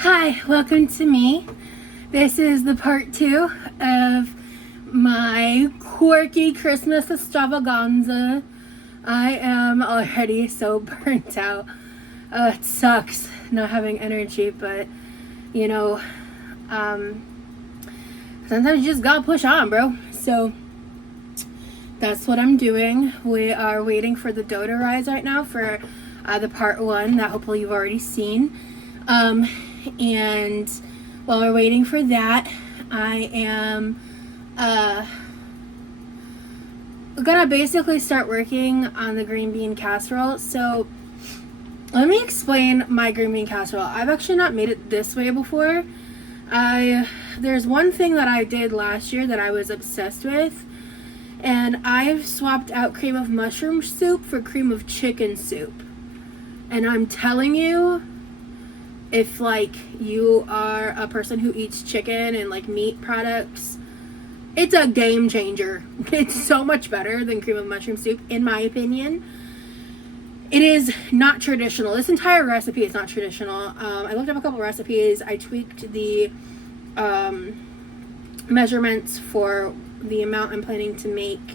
Hi, welcome to me. This is the part 2 of my quirky Christmas extravaganza. I am already so burnt out. It sucks not having energy, but you know, sometimes you just gotta push on, bro. So that's what I'm doing. We are waiting for the dough to rise right now for the part 1 that hopefully you've already seen. And while we're waiting for that, I am gonna basically start working on the green bean casserole. So let me explain my green bean casserole. I've actually not made it this way before. There's one thing that I did last year that I was obsessed with, and I've swapped out cream of mushroom soup for cream of chicken soup. And I'm telling you, if like you are a person who eats chicken and like meat products, it's a game changer. It's so much better than cream of mushroom soup, in my opinion. It is not traditional. This entire recipe is not traditional. I looked up a couple recipes. I tweaked the measurements for the amount I'm planning to make.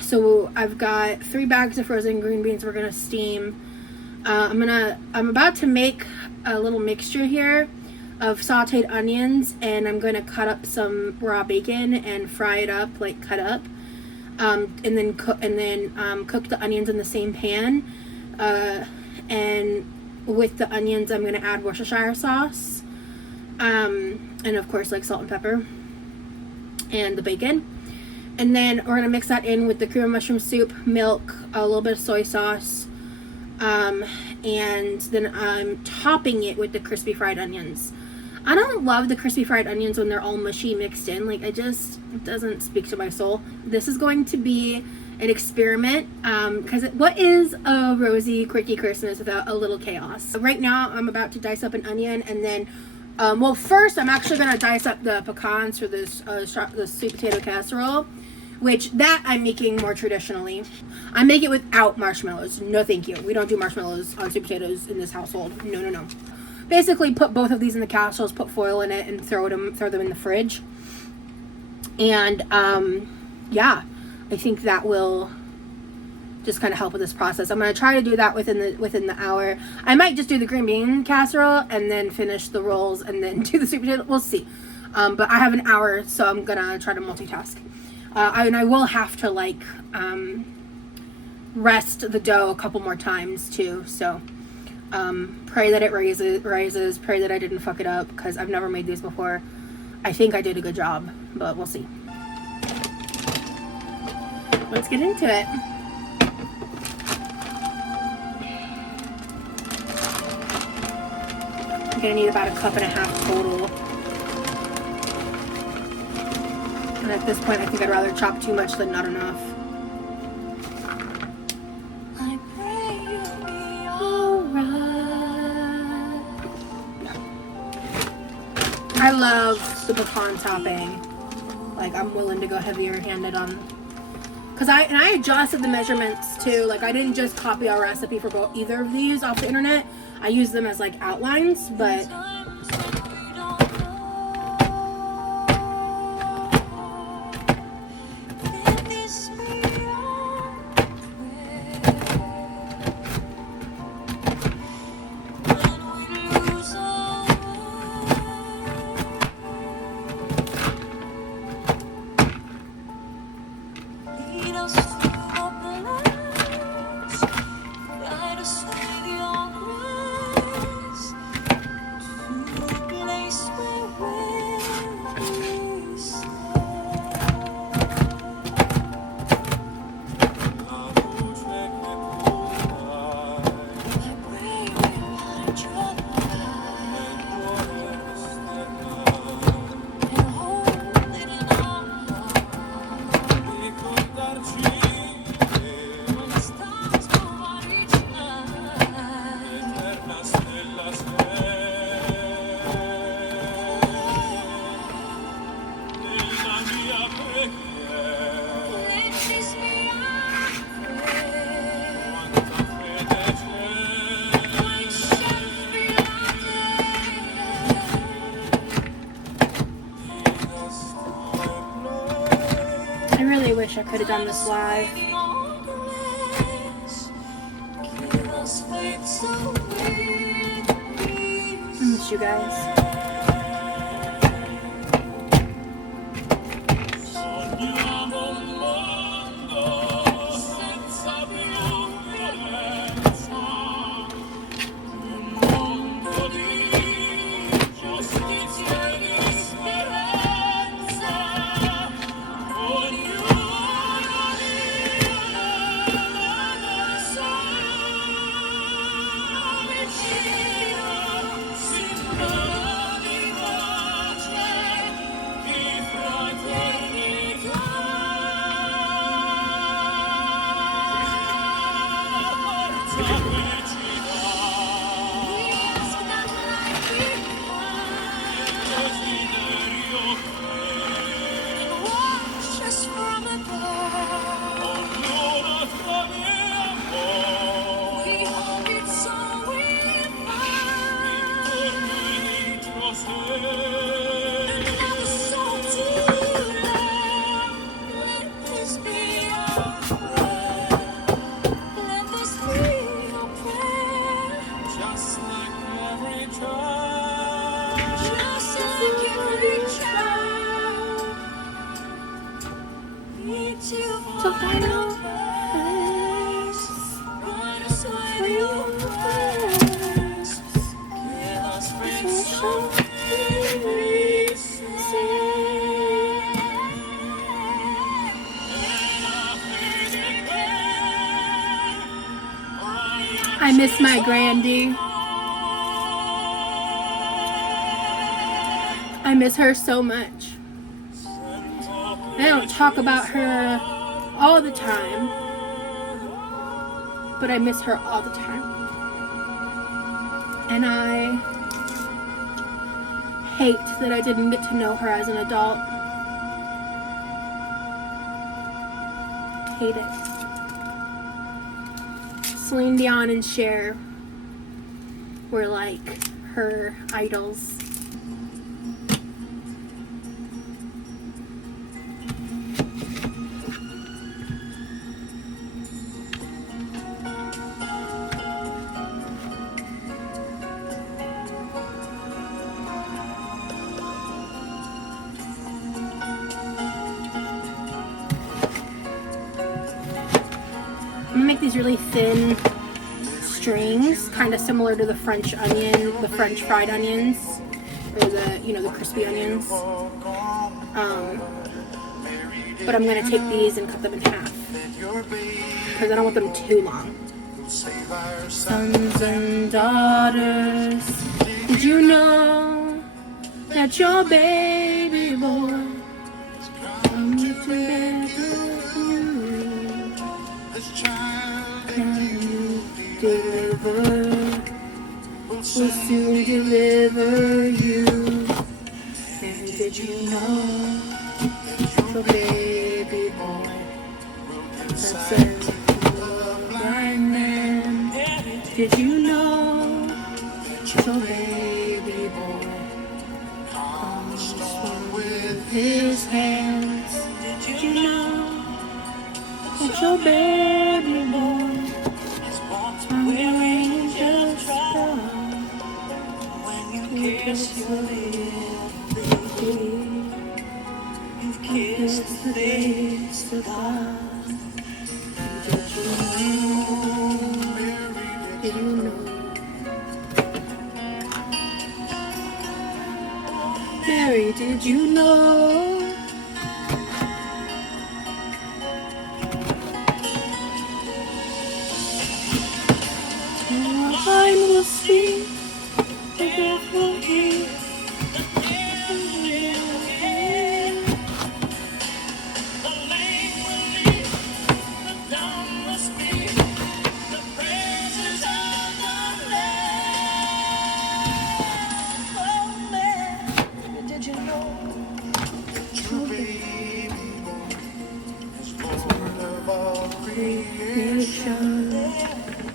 So I've got 3 bags of frozen green beans we're gonna steam. I'm about to make a little mixture here of sauteed onions, and I'm going to cut up some raw bacon and fry it up, like cut up, and then cook the onions in the same pan. And with the onions, I'm going to add Worcestershire sauce, and of course like salt and pepper, and the bacon. And then we're going to mix that in with the cream of mushroom soup, milk, a little bit of soy sauce. And then I'm topping it with the crispy fried onions. I don't love the crispy fried onions when they're all mushy mixed in. Like, it doesn't speak to my soul. This is going to be an experiment, because what is a rosy, quirky Christmas without a little chaos? Right now, I'm about to dice up an onion, and then, well, first, I'm actually going to dice up the pecans for this the sweet potato casserole, which that I'm making more traditionally. I make it without marshmallows. No, thank you. We don't do marshmallows on sweet potatoes in this household. No. Basically, put both of these in the casseroles, put foil in it, and throw them in the fridge. And yeah, I think that will just kind of help with this process. I'm gonna try to do that within the hour. I might just do the green bean casserole and then finish the rolls and then do the sweet potato. We'll see. But I have an hour, so I'm gonna try to multitask. And I will have to like rest the dough a couple more times too. So pray that it rises. Pray that I didn't fuck it up, because I've never made these before. I think I did a good job, but we'll see. Let's get into it. I'm gonna need about 1.5 cups total. And at this point, I think I'd rather chop too much than not enough. I pray you'll be alright. Yeah. I love the pecan topping. Like, I'm willing to go heavier handed on. Because I adjusted the measurements too. Like, I didn't just copy our recipe for either of these off the internet. I used them as like outlines, but wish I could have done this live. I miss you guys. I miss my Grandy. I miss her so much. I don't talk about her all the time, but I miss her all the time. And I hate that I didn't get to know her as an adult. Hate it. Celine Dion and Cher were like her idols. I'm gonna make these really thin strings, kind of similar to the French onion, the French fried onions, or the, you know, the crispy onions. But I'm gonna take these and cut them in half because I don't want them too long. Sons and daughters, did you know that your baby boy comes to bed with you? Deliver, will soon deliver you. And did you know your baby boy has sent the blind man? Did you know your baby boy comes with his hands? Did you know that your baby boy kiss your baby, you've kissed the face of God. Did you know? Mary, did you know? I will see.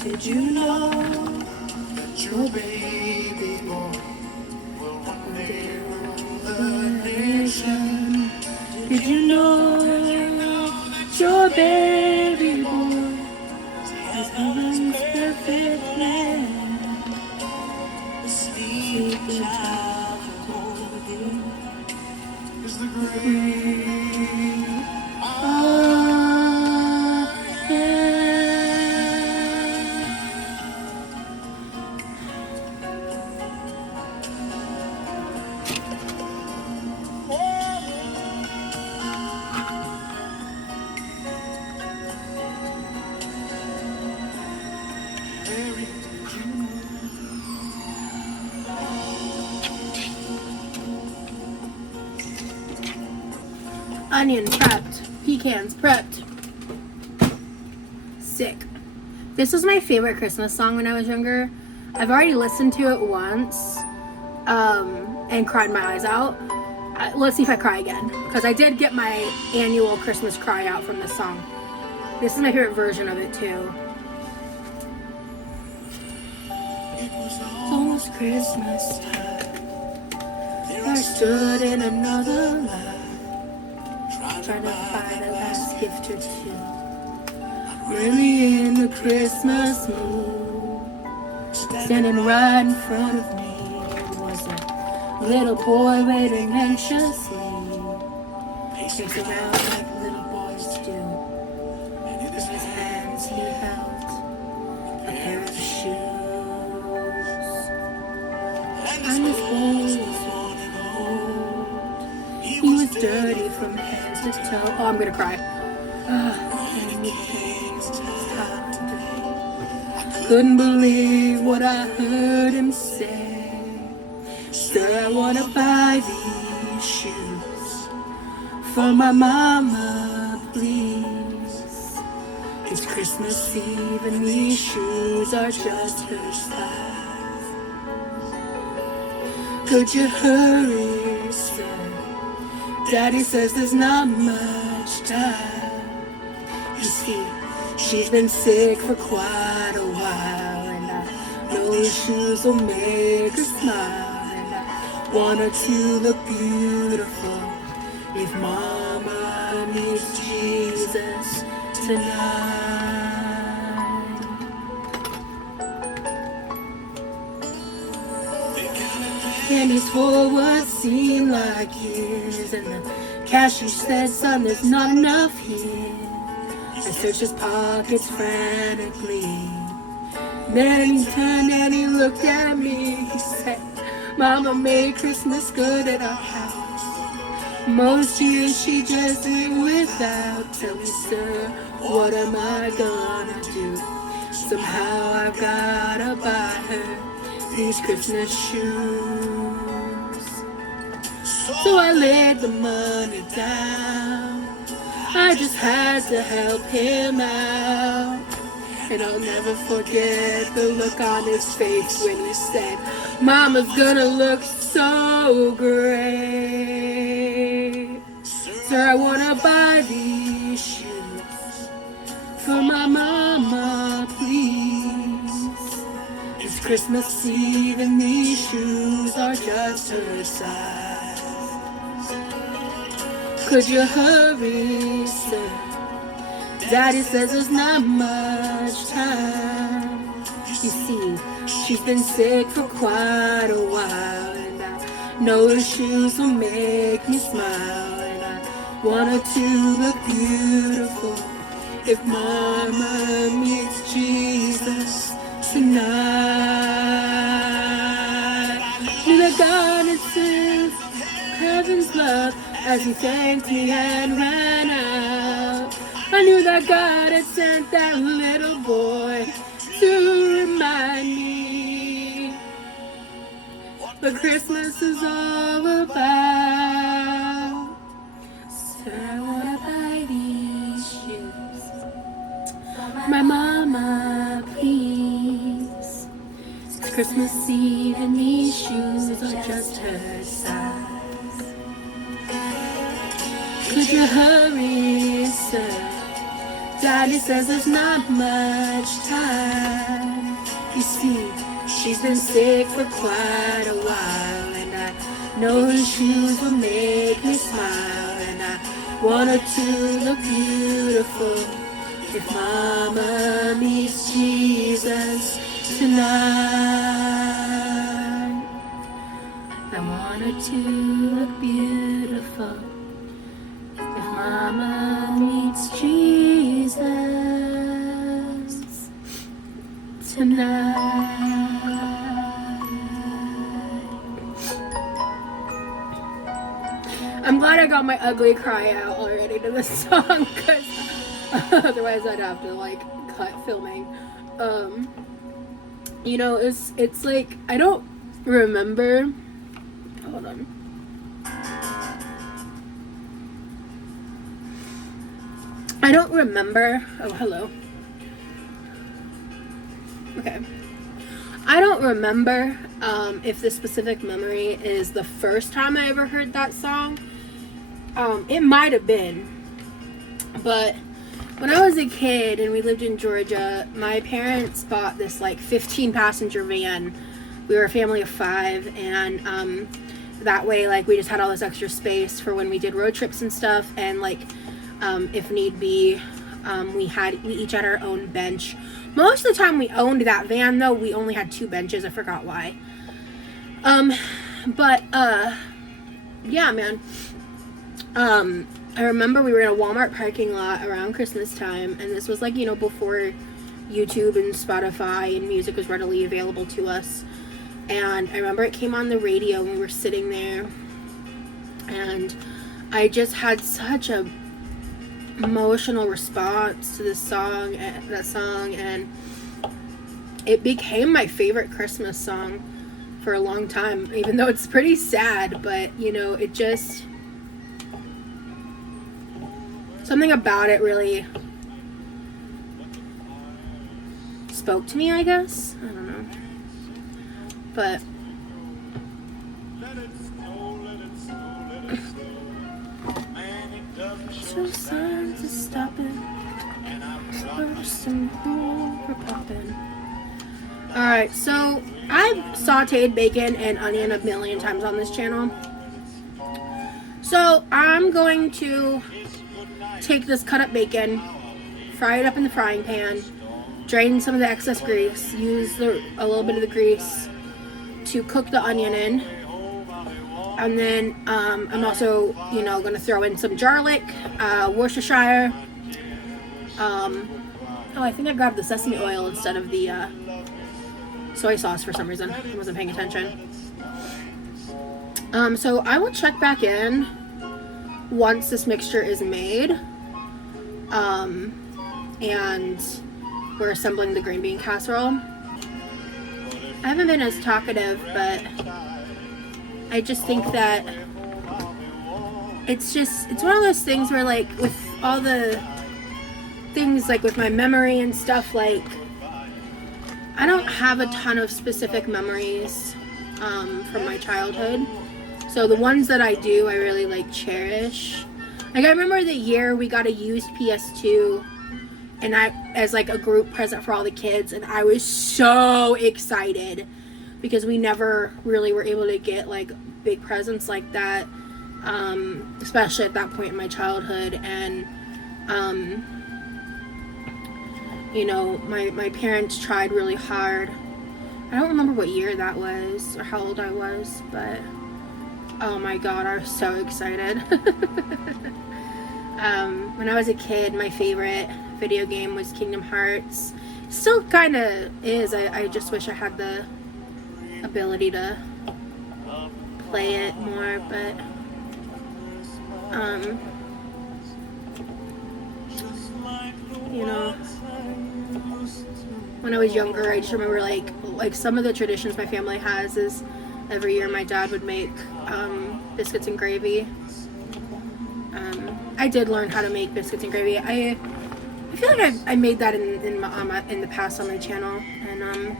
Did you know that your baby boy will one day rule the nation? Did you know that a baby boy. His heaven's perfect plan. The sleeping child holding is the great I am. Onion prepped. Pecans prepped. Sick. This was my favorite Christmas song when I was younger. I've already listened to it once and cried my eyes out. Let's see if I cry again, because I did get my annual Christmas cry out from this song. This is my favorite version of it too. It was almost Christmas time. There I stood in another line, trying to find a last gift or two. Really in the Christmas mood. Standing right in front of me was a little boy waiting anxiously. Pacing around like little boys do. And in his hands he held a pair of shoes. And his boy was worn and old. He was dirty from head to toe. Oh, I'm gonna cry. Couldn't believe what I heard him say. Sir, I wanna buy these shoes for my mama, please. It's Christmas Eve and these shoes are just her size. Could you hurry, sir? Daddy says there's not much time. You see, she's been sick for quite a while, and I know the shoes will make her smile, and I want her to look beautiful if Mama meets Jesus tonight. Candies for what seemed like years, and the cashier said, son, there's not enough here. I searched his pockets frantically. Then he turned and he looked at me. He said, Mama made Christmas good at our house. Most years she just went without. Tell me, sir, what am I gonna do? Somehow I've gotta buy her these Christmas shoes. So I laid the money down. I just had to help him out. And I'll never forget the look on his face when he said, Mama's gonna look so great. Sir, I wanna buy these shoes for my mama, please. It's Christmas Eve and these shoes are just her size. Could you hurry, sir? Daddy says there's not much time. You see, she's been sick for quite a while, and I know her shoes will make me smile, and I want her to look beautiful if Mama meets Jesus tonight. Knew that God had sent heaven's love as he thanked me and ran out. I knew that God had sent that little boy to remind me what Christmas is all about. So I wanna buy these shoes for my mama, please. It's Christmas Eve and these shoes are just her size. Could you hurry, sir? Daddy says there's not much time. You see, she's been sick for quite a while, and I know her shoes will make me smile, and I One or two look beautiful if Mama meets Jesus tonight. And one or two look beautiful if Mama meets Jesus tonight. I'm glad I got my ugly cry out already to this song, because otherwise I'd have to like cut filming. You know, it's like, I don't remember. Hold on. I don't remember. Oh, hello. Okay. I don't remember if the specific memory is the first time I ever heard that song. It might have been. But when I was a kid and we lived in Georgia, my parents bought this like 15-passenger van. We were a family of 5, and that way, like, we just had all this extra space for when we did road trips and stuff. And like, if need be, we each had our own bench. Most of the time we owned that van, though, we only had 2 benches. I forgot why. Yeah, man. I remember we were in a Walmart parking lot around Christmas time, and this was like, you know, before YouTube and Spotify and music was readily available to us. And I remember it came on the radio and we were sitting there, and I just had such a emotional response to that song, and it became my favorite Christmas song for a long time, even though it's pretty sad. But you know, it just, something about it really spoke to me, I guess. I don't know. But so signs to stop it. Alright, so I've sauteed bacon and onion a million times on this channel. So I'm going to take this cut up bacon, fry it up in the frying pan, drain some of the excess grease, use a little bit of the grease to cook the onion in. And then I'm also, you know, going to throw in some garlic, Worcestershire. Oh, I think I grabbed the sesame oil instead of the soy sauce for some reason. I wasn't paying attention. So I will check back in once this mixture is made. And we're assembling the green bean casserole. I haven't been as talkative, but I just think that it's one of those things where, like, with all the things, like with my memory and stuff, like, I don't have a ton of specific memories from my childhood. So the ones that I do, I really, like, cherish. Like, I remember the year we got a used PS2, and as like a group present for all the kids, and I was so excited because we never really were able to get like big presents like that, especially at that point in my childhood. And you know, my parents tried really hard. I don't remember what year that was or how old I was, but oh my god, I was so excited. When I was a kid, my favorite video game was Kingdom Hearts. Still kind of is. I just wish I had the ability to play it more, but you know, when I was younger, I just remember like some of the traditions my family has is every year my dad would make biscuits and gravy. I did learn how to make biscuits and gravy. I feel like I made that in the past on my channel, and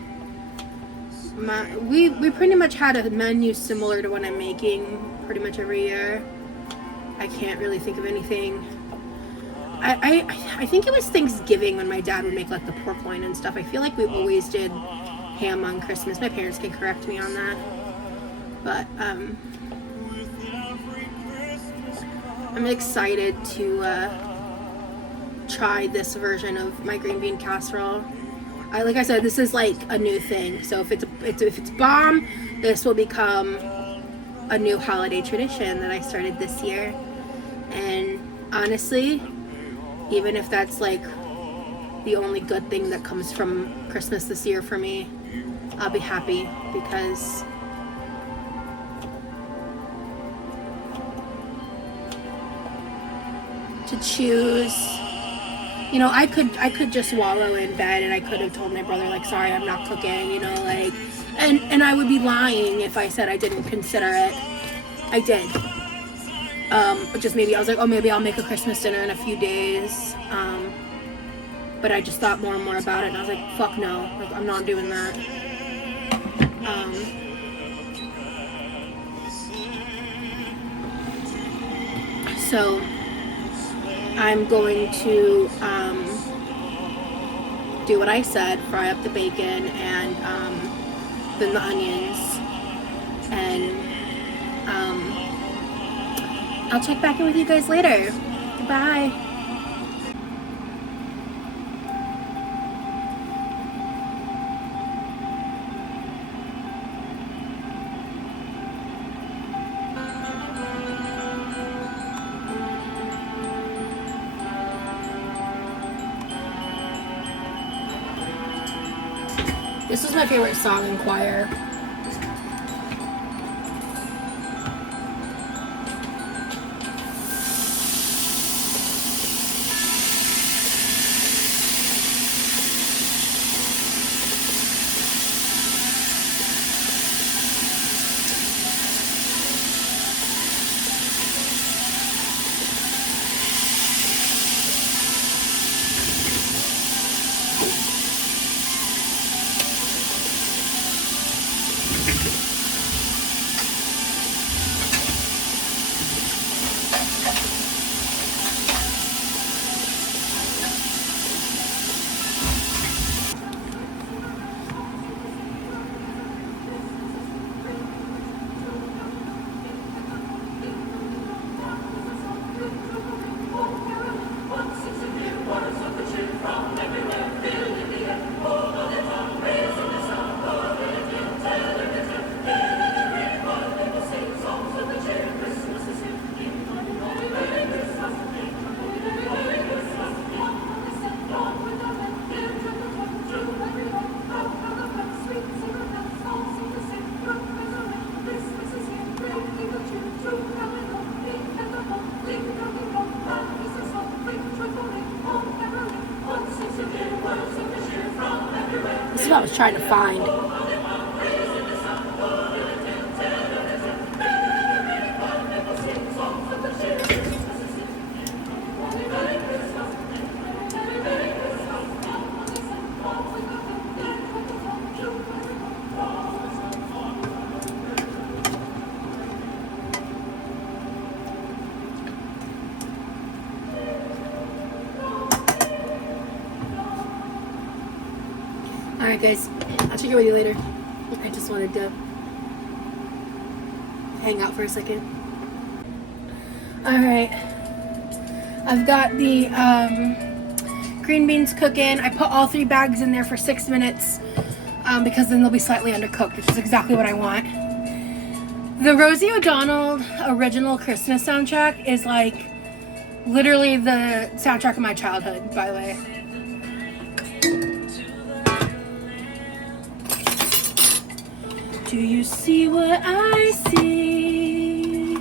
we pretty much had a menu similar to what I'm making pretty much every year. I can't really think of anything. I think it was Thanksgiving when my dad would make like the pork loin and stuff. I feel like we always did ham on Christmas. My parents can correct me on that, but I'm excited to try this version of my green bean casserole. Like I said, this is like a new thing. So if it's bomb, this will become a new holiday tradition that I started this year. And honestly, even if that's like the only good thing that comes from Christmas this year for me, I'll be happy, because to choose, you know, I could just wallow in bed, and I could have told my brother, like, sorry, I'm not cooking, you know, like, and I would be lying if I said I didn't consider it. I did. Just maybe I was like, oh, maybe I'll make a Christmas dinner in a few days. But I just thought more and more about it, and I was like, fuck no, like, I'm not doing that. So I'm going to do what I said, fry up the bacon and then the onions, and I'll check back in with you guys later. Bye. This was my favorite song in choir. This is what I was trying to find. Alright guys, I'll check in with you later. I just wanted to hang out for a second. Alright, I've got the green beans cooking. I put all 3 bags in there for 6 minutes because then they'll be slightly undercooked, which is exactly what I want. The Rosie O'Donnell original Christmas soundtrack is like literally the soundtrack of my childhood, by the way. Do you see what I see?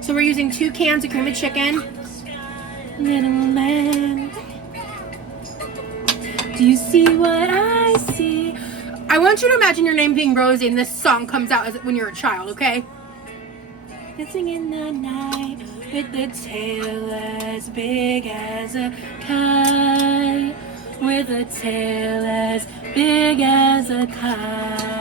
So we're using 2 cans of cream of chicken. Little man, do you see what I see? I want you to imagine your name being Rosie and this song comes out when you're a child, okay? Dancing in the night with the tail as big as a kite. With a tail as big as a kite.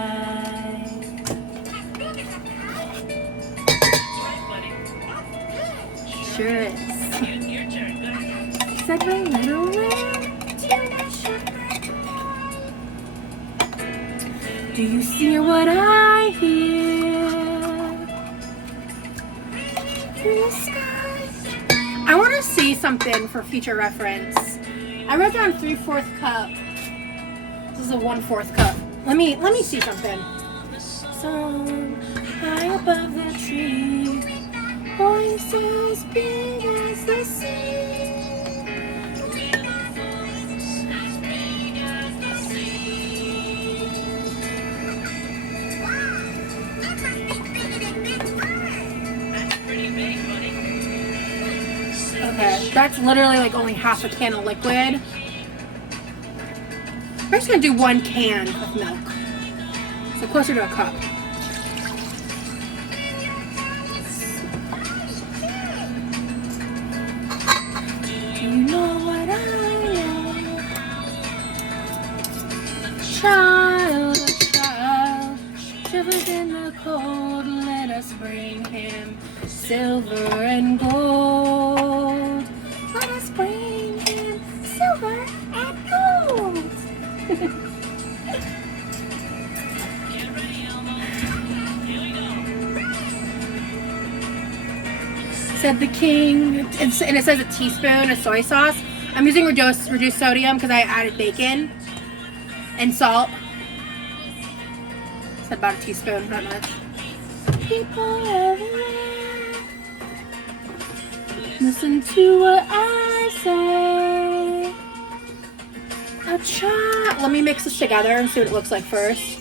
Sure is. Said my little lamb, do you see what I hear? In the sky, I want to see something for future reference. I wrote down 3/4 cup. This is a 1/4 cup. Let me see something. So high above the tree, voice as big as the sea. Okay, that's literally like only half a can of liquid. We're just gonna do 1 can of milk. So closer to a cup. You know what I know? Child, a child, shivered in the cold, let us bring him silver and gold. Let us bring him silver and gold. Said the king, and it says a teaspoon of soy sauce. I'm using reduced sodium because I added bacon and salt. Said about a teaspoon, not much. People everywhere, listen to what I say. A child. Let me mix this together and see what it looks like first.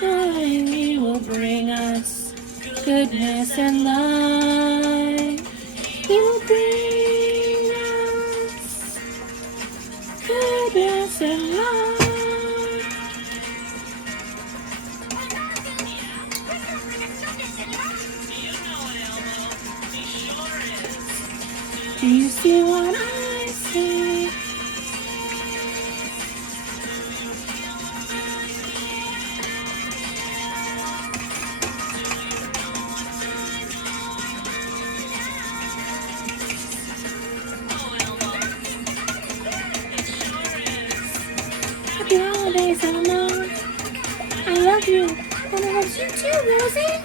He will bring us goodness and light. He will bring us goodness and light. Do you see what I see? Happy holidays, Elmo. I love you. And I love you too, Rosie.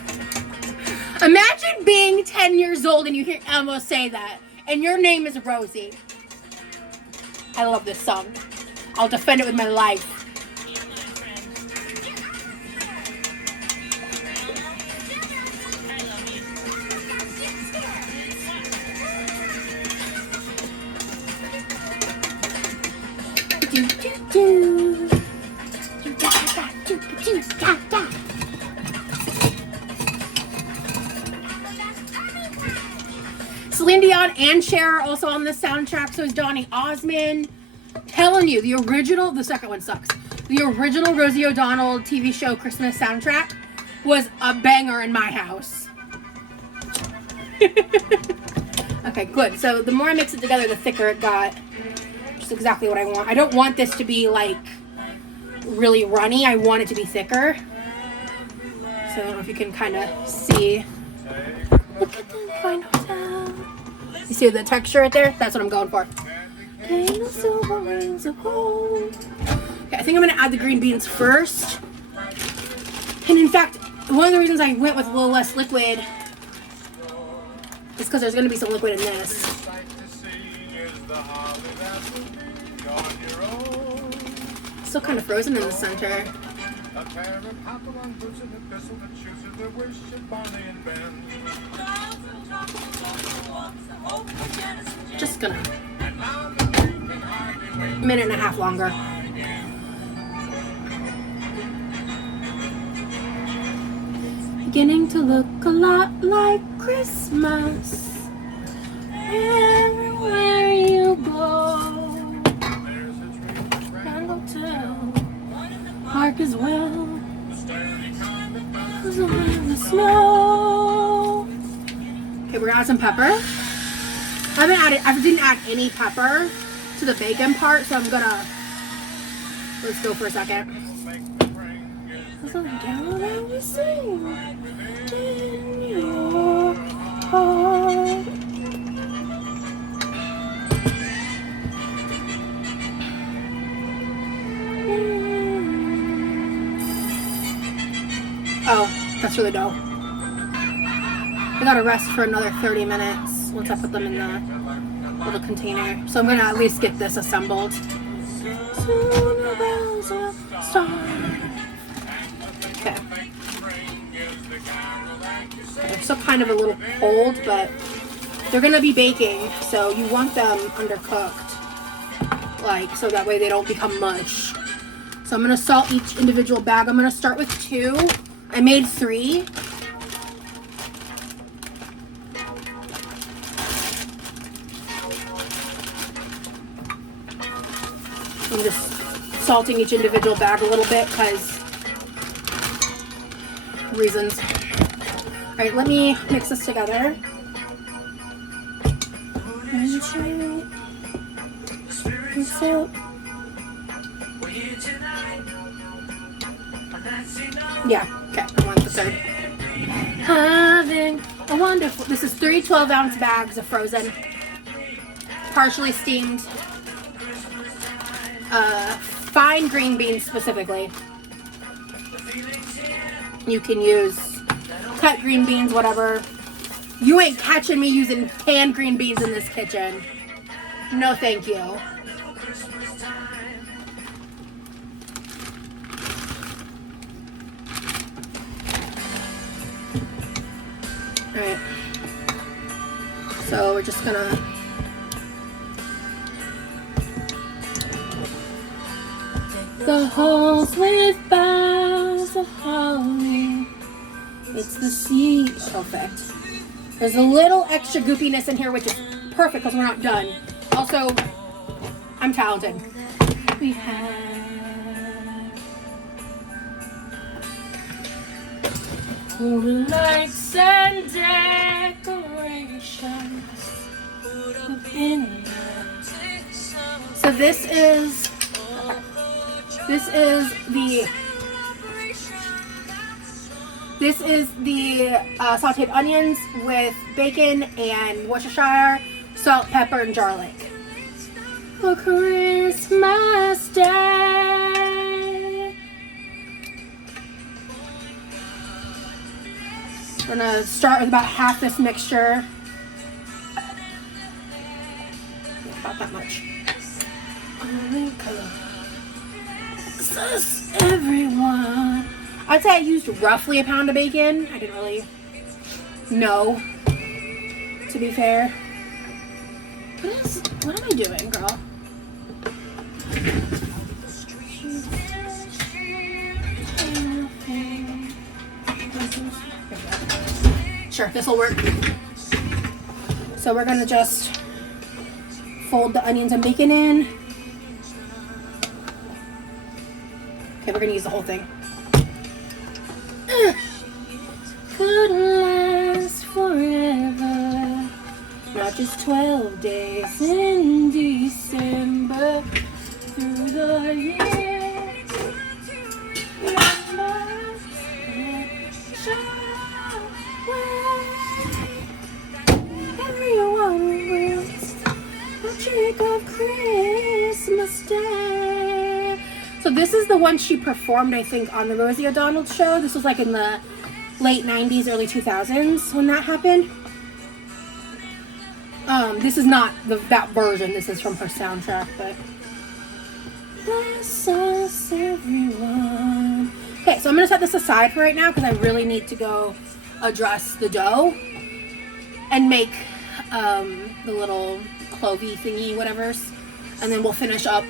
Imagine being 10 years old and you hear Elmo say that. And your name is Rosie. I love this song. I'll defend it with my life. Celine Dion and Cher are also on the soundtrack. So is Donny Osmond. Telling you, the second one sucks. The original Rosie O'Donnell TV show Christmas soundtrack was a banger in my house. Okay, good. So the more I mix it together, the thicker it got. Just exactly what I want. I don't want this to be like really runny. I want it to be thicker. So I don't know if you can kind of see. Look at the fine hotel. You see the texture right there? That's what I'm going for. Okay, I think I'm going to add the green beans first. And in fact, one of the reasons I went with a little less liquid is because there's going to be some liquid in this. Still kind of frozen in the center. Just gonna minute and a half longer. Beginning to look a lot like Christmas everywhere you go. Grand Hotel, park as well. Cause of the snow. Okay, we're gonna add some pepper. I didn't add any pepper to the bacon part, so I'm gonna, let's go for a second. It's like how that we sing in your heart. Oh, that's really dope. I gotta rest for another 30 minutes. once I put them in the little container. So I'm gonna at least get this assembled. Okay. They're still kind of a little cold, but they're gonna be baking, so you want them undercooked, like, so that way they don't become mush. So I'm gonna salt each individual bag. I'm gonna start with 2. I made 3. I'm just salting each individual bag a little bit because reasons. All right, let me mix this together. Yeah, okay, I want the 3rd. Having a wonderful, this is 3 12-ounce bags of frozen, partially steamed, fine green beans specifically. You can use cut green beans, whatever. You ain't catching me using canned green beans in this kitchen. No, thank you. Alright. So we're just gonna the halls with boughs of holly. It's the sea. Perfect. There's a little extra goopiness in here, which is perfect because we're not done. Also, I'm talented. We have golden lights and decorations. So this is the sauteed onions with bacon and Worcestershire, salt, pepper, and garlic. For Christmas Day. We're gonna start with about half this mixture. About that much. Everyone. I'd say I used roughly a pound of bacon. I didn't really know, to be fair. What am I doing, girl? Sure, this will work. So we're gonna just fold the onions and bacon in. Okay, we're gonna use the whole thing. Could last forever, not just 12 days in December, through the years. Everyone wills the trick of Christmas Day. So this is the one she performed, I think, on the Rosie O'Donnell show. This was like in the late 90s, early 2000s when that happened. This is not that version. This is from her soundtrack, but bless us, everyone. Okay, so I'm gonna set this aside for right now because I really need to go address the dough and make the little clovey thingy, whatever's, and then we'll finish up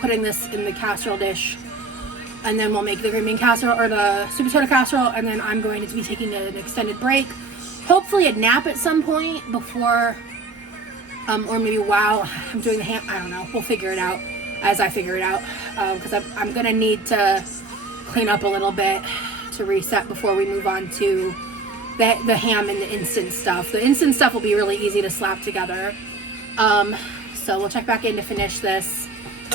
putting this in the casserole dish. And then we'll make the green bean casserole or the sweet potato casserole, and then I'm going to be taking an extended break. Hopefully a nap at some point before, or maybe while I'm doing the ham. I don't know. We'll figure it out as I figure it out, because I'm going to need to clean up a little bit to reset before we move on to the ham and the instant stuff. The instant stuff will be really easy to slap together. So we'll check back in to finish this.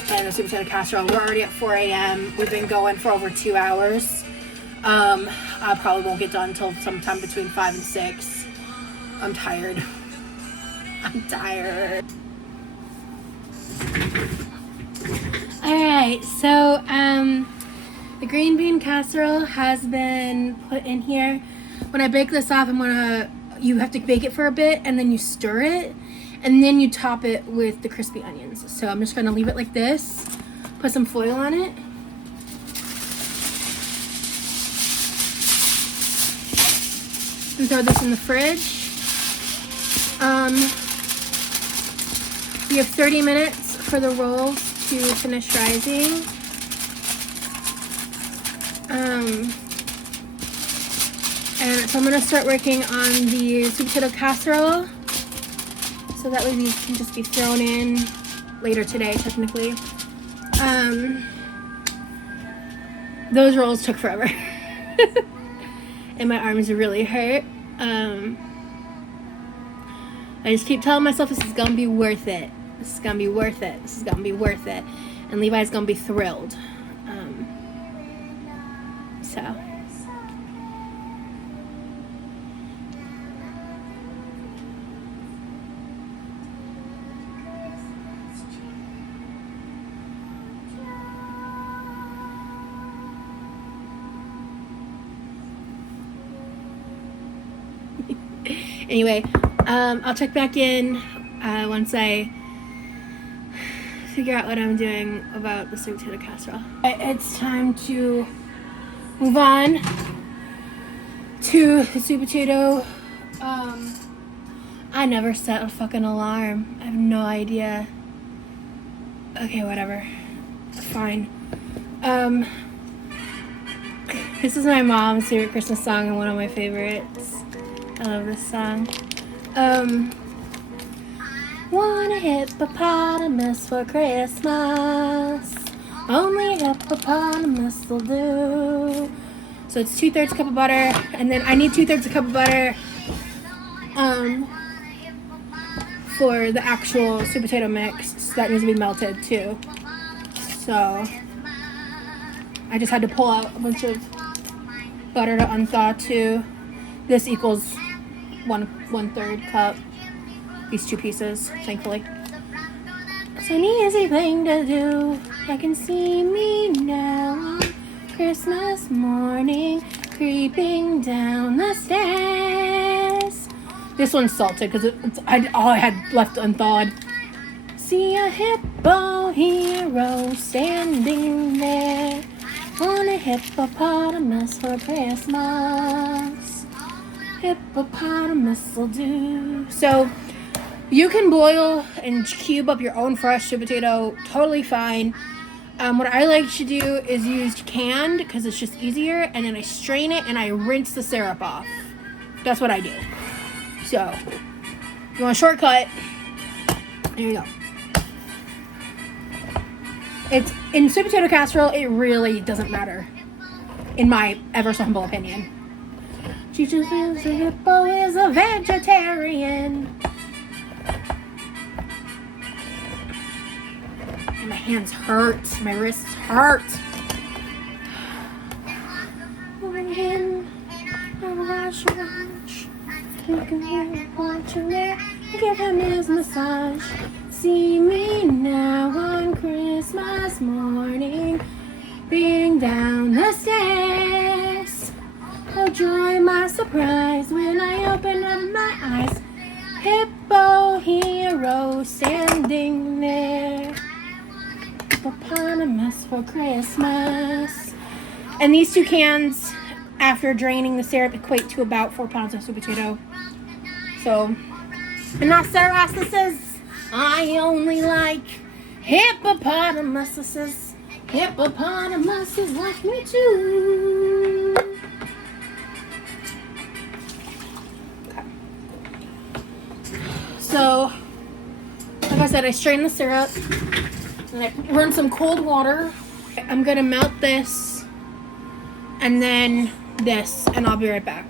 And the sweet potato casserole. We're already at 4 a.m. We've been going for over 2 hours. I probably won't get done until sometime between 5 and 6. I'm tired. I'm tired. Alright, so the green bean casserole has been put in here. When I bake this off, I'm gonna you have to bake it for a bit, and then you stir it, and then you top it with the crispy onions. So I'm just gonna leave it like this, put some foil on it. And throw this in the fridge. We have 30 minutes for the rolls to finish rising. And so I'm gonna start working on the sweet potato casserole. So that way these can just be thrown in later today, technically. Those rolls took forever. And my arms really hurt. I just keep telling myself this is gonna be worth it. This is gonna be worth it. This is gonna be worth it. And Levi's gonna be thrilled. So. Anyway, I'll check back in once I figure out what I'm doing about the sweet potato casserole. It's time to move on to the sweet potato. I never set a fucking alarm. I have no idea. Okay, whatever. Fine. This is my mom's favorite Christmas song and one of my favorites. I love this song. Want a hippopotamus for Christmas. Only hippopotamus will do. So it's 2/3 cup of butter, and then I need 2/3 cup of butter for the actual sweet potato mix. So that needs to be melted too. So I just had to pull out a bunch of butter to unthaw too. This equals one third cup. These two pieces, thankfully. It's an easy thing to do. I can see me now on Christmas morning, creeping down the stairs. This one's salted because all I had left unthawed. See a hippo hero standing there on a hippopotamus for Christmas. Hippopotamus will do. So you can boil and cube up your own fresh sweet potato, totally fine. What I like to do is use canned because it's just easier, and then I strain it and I rinse the syrup off. That's what I do. So if you want a shortcut, there you go. It's in sweet potato casserole, it really doesn't matter, in my ever so humble opinion. She just feels the hippo is a vegetarian. And my hands hurt. My wrists hurt. Bring him a wash. You can hear him watching there. Give him his massage. See me now on Christmas morning, being down the stairs. Oh joy, my surprise when I open up my eyes. Hippo hero standing there. Hippopotamus for Christmas. And these two cans, after draining the syrup, equate to about 4 pounds of sweet potato. So, and not Sarasses. I only like hippopotamuses. Hippopotamuses like me too. Okay. So, like I said, I strain the syrup and I run some cold water. I'm gonna melt this and then this, and I'll be right back.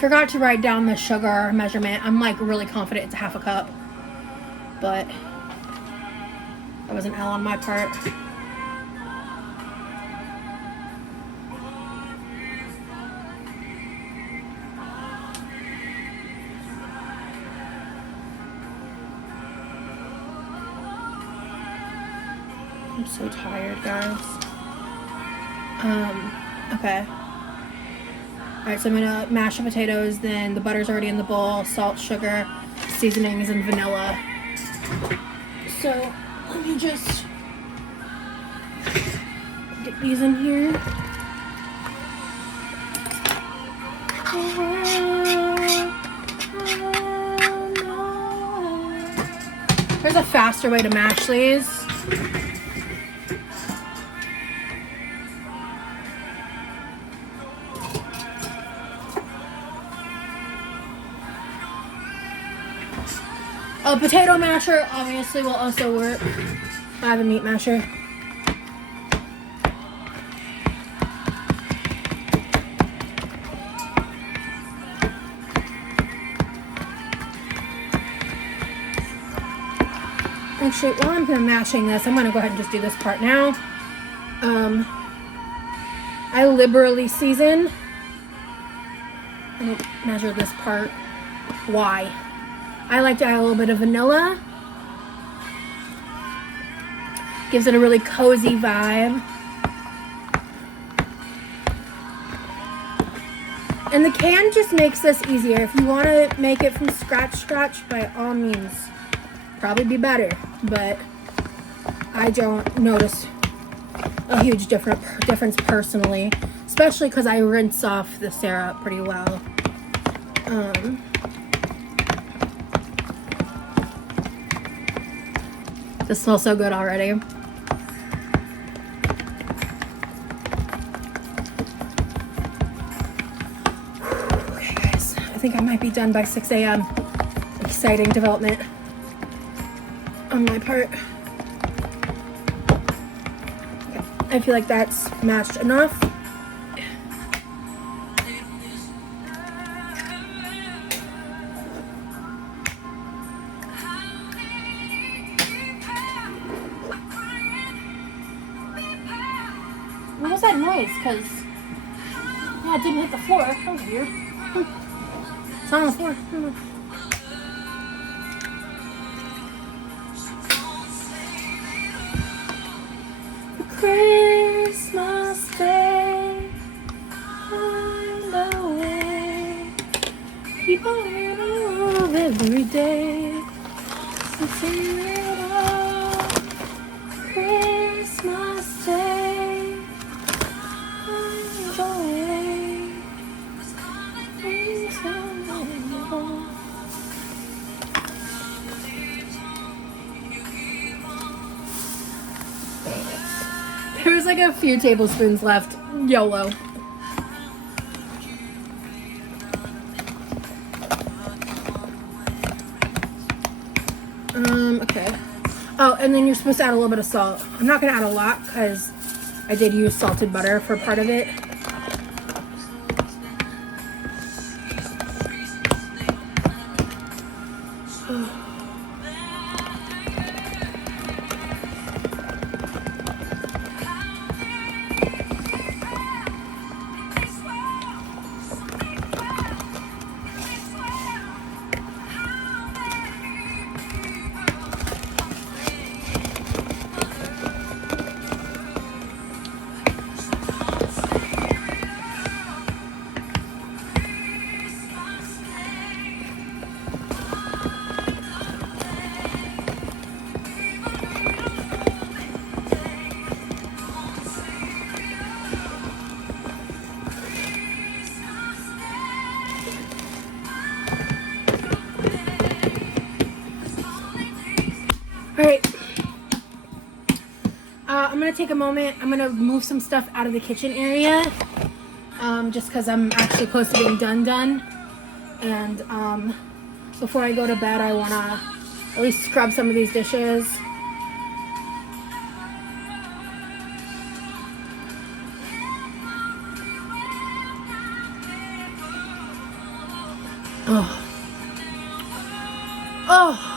Forgot to write down the sugar measurement. I'm like really confident it's a half a cup, but that was an L on my part. I'm so tired, guys. Okay. Alright, so I'm gonna mash the potatoes, then the butter's already in the bowl, salt, sugar, seasonings, and vanilla. So let me just get these in here. There's a faster way to mash these. A potato masher obviously will also work. I have a meat masher. Actually, while I'm mashing this, I'm going to go ahead and just do this part now. I liberally season. I didn't measure this part. Why? I like to add a little bit of vanilla. Gives it a really cozy vibe. And the can just makes this easier. If you want to make it from scratch, by all means, probably be better. But I don't notice a huge difference personally, especially because I rinse off the syrup pretty well. This smells so good already. Okay, guys, I think I might be done by 6 a.m. Exciting development on my part. Okay, I feel like that's mashed enough. What was that noise? Because, yeah, it didn't hit the floor. That was weird. It's on the floor. Christmas Day, find a way. People in love every day. So sing it all. Christmas Day, find a way. Things are wonderful. There's like a few tablespoons left. YOLO. Okay. Oh, and then you're supposed to add a little bit of salt. I'm not gonna add a lot because I did use salted butter for part of it. Alright, I'm going to take a moment. I'm going to move some stuff out of the kitchen area, just because I'm actually close to being done. And before I go to bed, I want to at least scrub some of these dishes. Oh. Oh.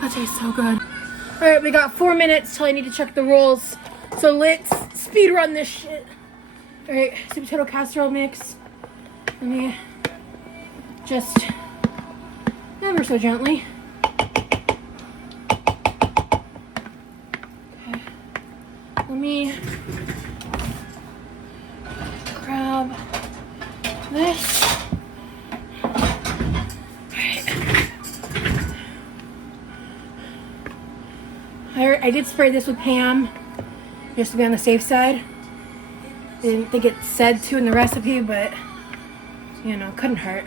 That tastes so good. Alright, we got 4 minutes till I need to check the rolls. So let's speed run this shit. Alright, sweet potato casserole mix. Let me just ever so gently. Okay. Let me grab this. I did spray this with Pam just to be on the safe side. Didn't think it said to in the recipe, but you know, couldn't hurt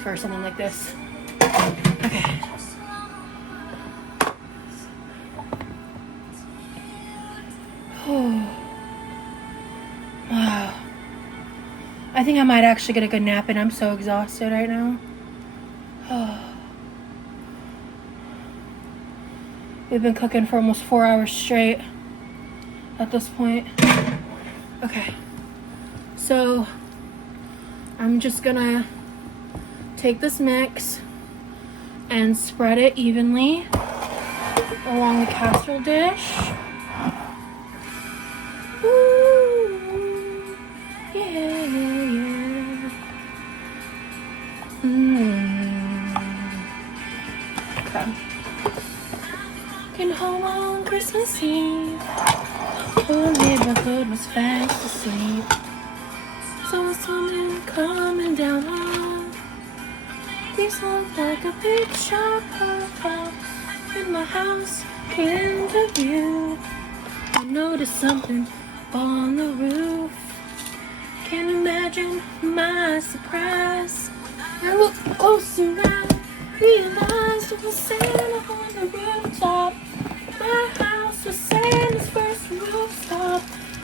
for something like this. Okay. Oh. Wow. I think I might actually get a good nap in. I'm so exhausted right now. Oh. We've been cooking for almost 4 hours straight at this point. Okay. So I'm just gonna take this mix and spread it evenly along the casserole dish. Ooh, yeah, yeah, yeah. Okay. Walking home on Christmas Eve, whole neighborhood was fast asleep. Saw someone coming down on. These looked like a big shot of love. In my house came to view. I noticed something on the roof. Can't imagine my surprise. I looked close around, realized it was Santa on the rooftop. My house was Santa's first rooftop.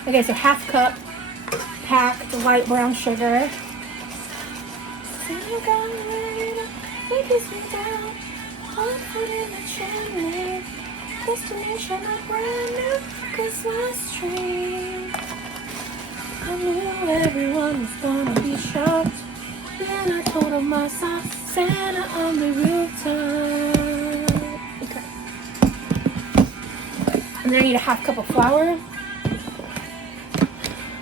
Okay, so half cup packed light brown sugar. Santa got ready to take his way down. One foot in the chimney. Destination a brand new Christmas tree. I knew everyone was gonna be shocked. Then I told them I saw Santa on the rooftop. Okay. And then I need a half cup of flour.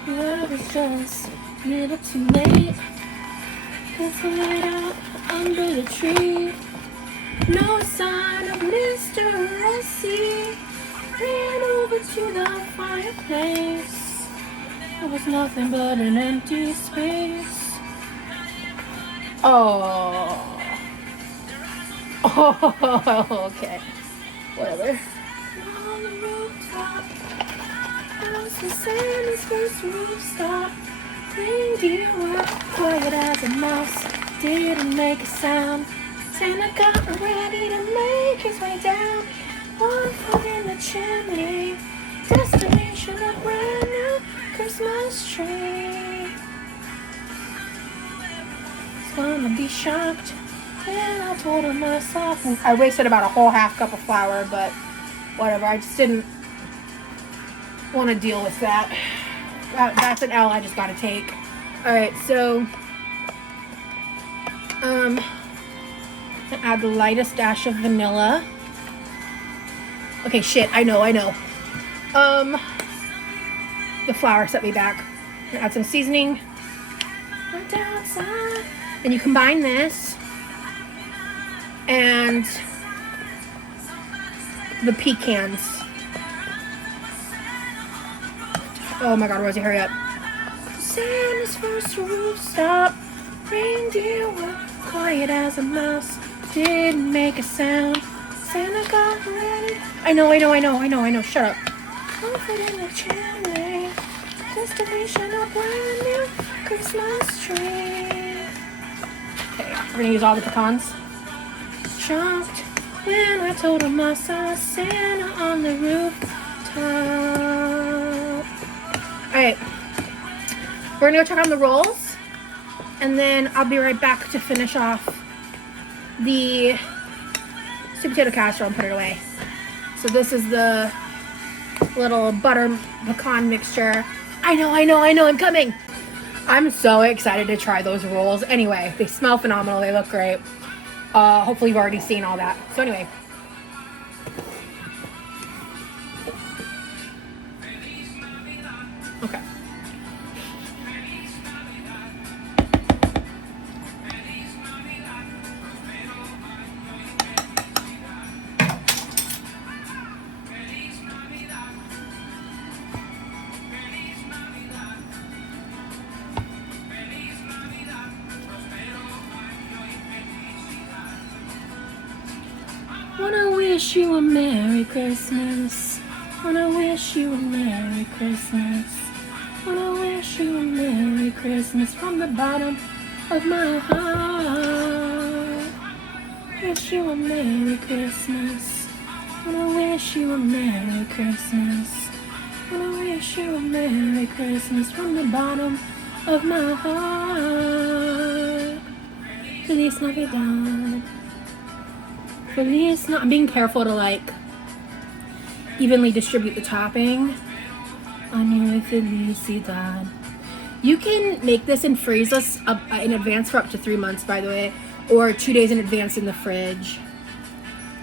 I was just a little too late. Cause I laid out under the tree. No sign of Mr. Rosie. Ran over to the fireplace. There was nothing but an empty space. Oh. Oh, okay. Whatever. On the rooftop, house was Santa's first rooftop. Reindeer were quiet as a mouse. Didn't make a sound. Santa got ready to make his way down. One foot in the chimney. Destination a brand new Christmas tree. He's gonna be shocked. And I told him myself. I wasted about a whole half cup of flour, but whatever. I just didn't want to deal with that. That's an L I just gotta take. Alright, so add the lightest dash of vanilla. Okay, shit, I know. The flour set me back. Add some seasoning. Then you combine this and the pecans. Oh my god, Rosie, hurry up. Santa's first rooftop. Reindeer were quiet as a mouse. Didn't make a sound. Santa got ready. I know. Shut up. One foot in the chimney. Destination a brand new Christmas tree. Okay, we're gonna use all the pecans. Shocked when I told him I saw Santa on the rooftop. Alright, we're gonna go check on the rolls, and then I'll be right back to finish off the sweet potato casserole and put it away. So this is the little butter pecan mixture. I know, I'm coming. I'm so excited to try those rolls. Anyway, they smell phenomenal, they look great. Hopefully you've already seen all that. So anyway. Okay. Wanna wish you a Merry Christmas. Wanna wish you a Merry Christmas. Wanna wish you a Merry Christmas from the bottom of my heart. Wish you a Merry Christmas. Wanna wish you a Merry Christmas. Wanna wish you a Merry Christmas from the bottom of my heart. Feliz Navidad. Feliz. I'm being careful to like evenly distribute the topping on your felicidad. You can make this and freeze this up in advance for up to 3 months, by the way, or 2 days in advance in the fridge.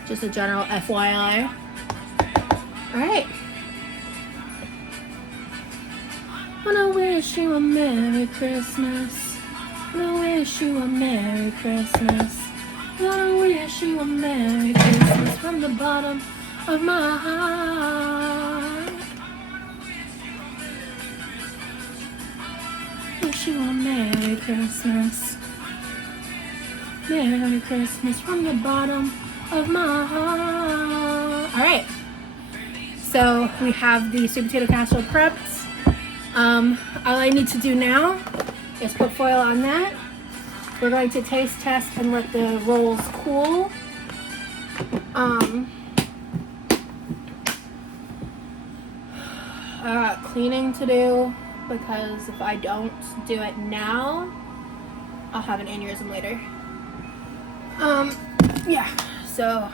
Just a general FYI. All right. Wanna wish you a Merry Christmas. Wanna wish you a Merry Christmas. Wanna wish you a Merry Christmas from the bottom of my heart. Wish you a Merry Christmas. Merry Christmas from the bottom of my heart. All right. So we have the sweet potato casserole prepped. All I need to do now is put foil on that. We're going to taste test and let the rolls cool. I got cleaning to do because if I don't do it now, I'll have an aneurysm later. Yeah, so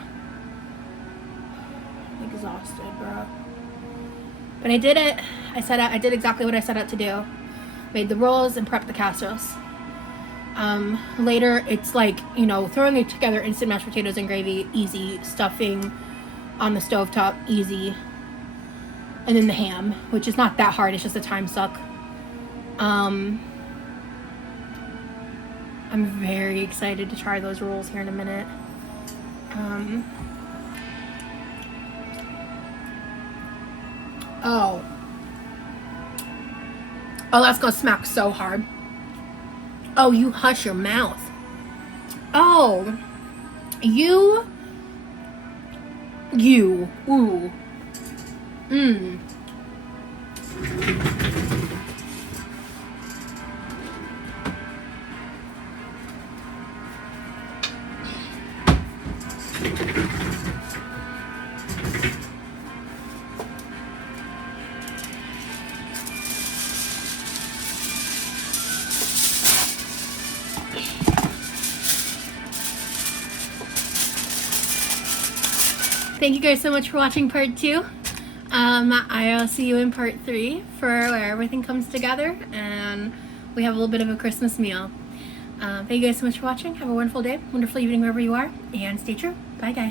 I'm exhausted, bro. But I did it. I did exactly what I set out to do. Made the rolls and prepped the casseroles. Later, it's like, you know, throwing it together, instant mashed potatoes and gravy, easy. Stuffing on the stovetop, easy. And then the ham, which is not that hard. It's just a time suck. I'm very excited to try those rolls here in a minute. Oh, that's gonna smack so hard. Oh, you hush your mouth. Oh, you, ooh, Thank you guys so much for watching part 2. I'll see you in part 3 for where everything comes together and we have a little bit of a Christmas meal. Thank you guys so much for watching. Have a wonderful day, wonderful evening wherever you are, and stay true. Bye guys.